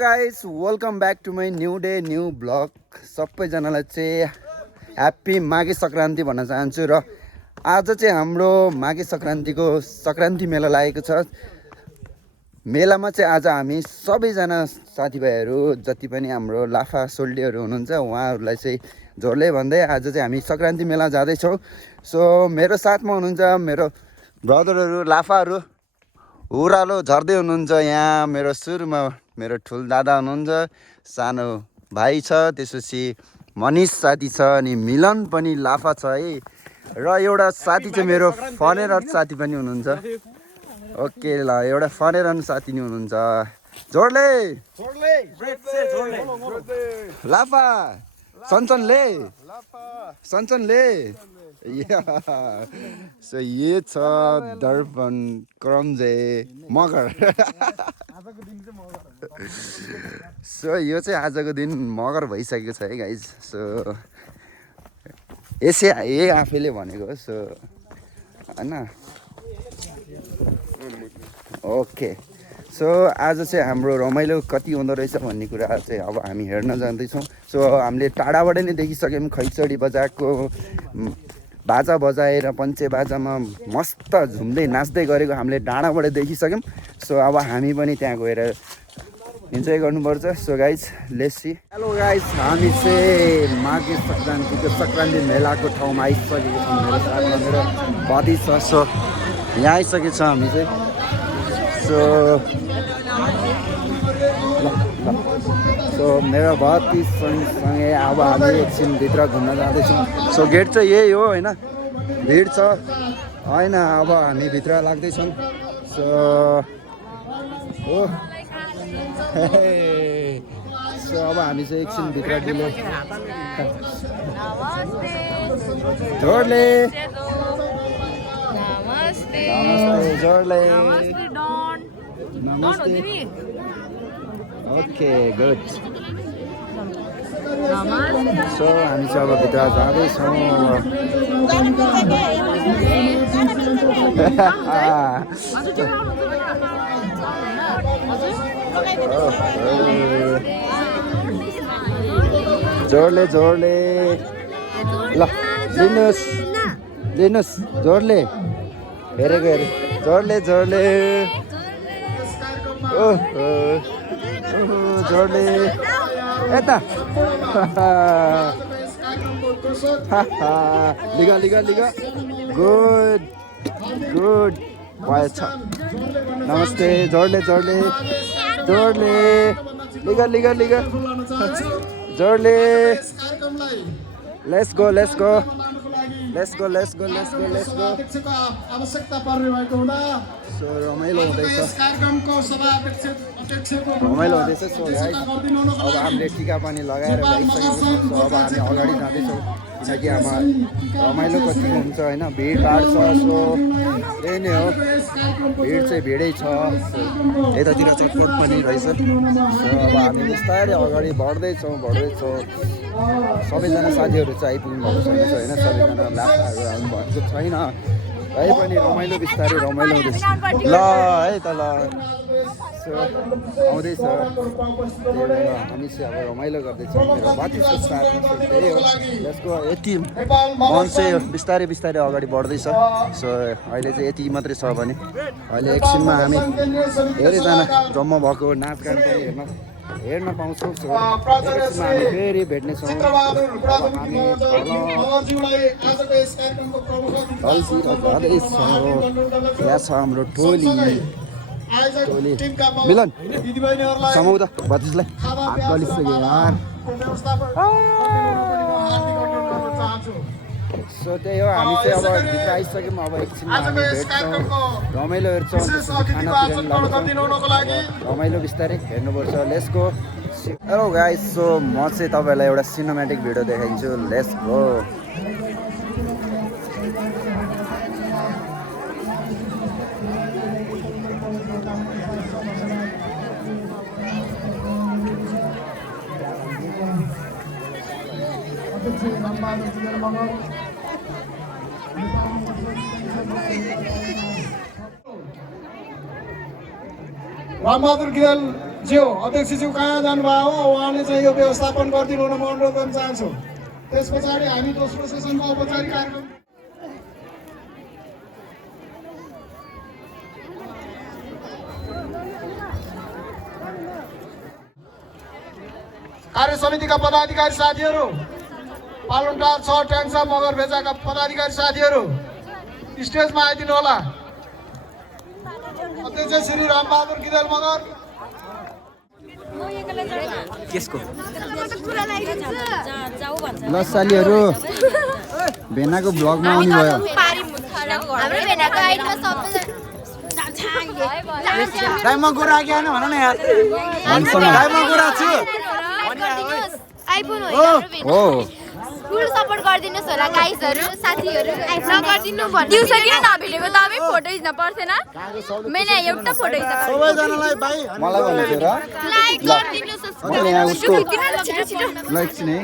Guys welcome back to my new day new blog. सबैजनालाई चाहिँ happy Maghe Sankranti भन्न चाहन्छु। र आज चाहिँ हाम्रो माघे सङ्क्रान्ति मेला लागेको छ। मेलामा चाहिँ आज हामी सबैजना साथीभाइहरू जति पनि हाम्रो लाफा सोल्टीहरू हुनुहुन्छ उहाँहरूलाई चाहिँ जोडले भन्दै आज चाहिँ हामी सङ्क्रान्ति मेला जाँदैछौँ। सो मेरो साथमा हुनुहुन्छ मेरो ब्रदरहरू लाफाहरू उरालो झर्दै हुनुहुन्छ। यहाँ मेरो सुरुमा मेरो ठुल दादा हुनुहुन्छ, सानो भाइ छ, त्यसपछि मनिष साथी छ, अनि मिलन पनि लाफा छ है। र एउटा साथी चाहिँ मेरो फरेनर साथी पनि हुनुहुन्छ। ओके ल, एउटा फरेनर साथी नि हुनुहुन्छ। जोडले लाफा सन्चनले सो ये छ दर्पण क्रमजे मगर। सो यो चाहिँ आजको दिन मगर भइसकेको छ है गाइज। सो यसै यही आफैले भनेको हो। सो होइन ओके। सो आज चाहिँ हाम्रो रमाइलो कति हुँदो रहेछ भन्ने कुरा चाहिँ अब हामी हेर्न जाँदैछौँ। सो हामीले टाढाबाट नै देखिसक्यौँ खैचडी बजाएको, बाजा बजाएर पञ्चे बाजामा मस्त झुम्दै नाच्दै गरेको हामीले डाँडाबाट देखिसक्यौँ। सो अब हामी पनि त्यहाँ गएर इन्जोय गर्नुपर्छ। So guys let's see. Hello guys, हामी चाहिँ माघे सङ्क्रान्ति मेलाको ठाउँमा आइसकेको छौँ। मेरो साथमा मेरो बडी छ। सो यहाँ आइसकेको छ हामी चाहिँ। सो सो मेरो बत्ती सँगसँगै अब हामी एकछिन भित्र घुम्न जाँदैछौँ। सो गेट चाहिँ यही हो होइन, भिड छ होइन। अब हामी भित्र लाग्दैछौँ। सो हो सो अब हामी चाहिँ एकछिन भित्र डुल्यो। जोडले जोडले नमस्ते। Okay good. सो हामी चाहिँ अब भित्र जाँदैछौँ। जोडले ल लिनुहोस् जोडले हेरेको हेरे जोडले जोडले यता लिगा गुड भएछ। नमस्ते जोडले लिगा जोडले लेट्स गो। सो रमाइलो हुँदैछ। सो गाइस अब हामीले टिका पानी लगाएर गइसकेको छौँ। सो अब हामी अगाडि जाँदैछौँ किनकि हाम्रो रमाइलो कति हुन्छ होइन, भिडभाड छ। सो त्यही नै हो, भिड चाहिँ भिडै छ। यतातिर चटपट पनि रहेछ। सो अब हामी बिस्तारै अगाडि बढ्दैछौँ। सबैजना साथीहरू चाहिँ आइपुग्नु भएको छैन होइन, सबैजना लाफाहरू आउनुभएको छैन। है पनि रमाइलो बिस्तारै रमाइलो हुँदैछ ल है त ल। सो आउँदैछ हामी चाहिँ अब रमाइलो गर्दैछौँ। मेरो बातिसको साथमा चाहिँ त्यही हो। यसको यति मन चाहिँ बिस्तारै अगाडि बढ्दैछ। सो अहिले चाहिँ यति मात्रै छ भने अहिले एकछिनमा हामी धेरैजना जम्मा भएको नाचगान पनि हेर्न पाउँछौँ। सो एकछिनमा हामी फेरि भेट्नेछौँ। हामी यहाँ छ हाम्रो टोली मिलन समाउ त भतिजलाई हात गलिसक्यो यार। सो त्यही हो, हामी चाहिँ अब भित्र आइसक्यौँ। अब एकछिनमा हामी भेट्छौँ, रमाइलो हेर्छौँ, खानापिना लाग्छौँ। रमाइलो बिस्तारै हेर्नुपर्छ। Let's go. Hello guys, so म चाहिँ तपाईँलाई एउटा सिनेमेटिक भिडियो देखाइदिन्छु। Let's go. रामबहादुर गिरेल ज्यू अध्यक्षज्यू कहाँ जानुभयो हो उहाँले चाहिँ यो व्यवस्थापन गरिदिनु हुन म अनुरोध गर्न चाहन्छु त्यस पछाडि हामी दोस्रो सेसनको औपचारिक कार्यक्रम कार्य समितिका पदाधिकारी साथीहरू पालुङटार 6 ट्याङ्सा मगर भेजाका पदाधिकारी साथीहरू स्टेजमा आइदिनु होला अध्यक्ष श्री रामबहादुर गिदेल मगर ल सालीहरू भेनाको ब्लगमा आउनु भयो टाइममा गोरा आगे आएन भन न यार टाइममा गोरा छु आइफोन हो फुल सपोर्ट गरिदिनुस् होला गाइजहरु साथीहरु नगर्दिनु भन्नु दिउँसो किन नभेटेको त हामी फोटो खिच्न पर्थेन मैले एउटा फोटो खिच्न सबैजनालाई भाइ मलाई भन्नु थियो र लाइक गरिदिनुस् म यहाँ उसको ल एकछिन है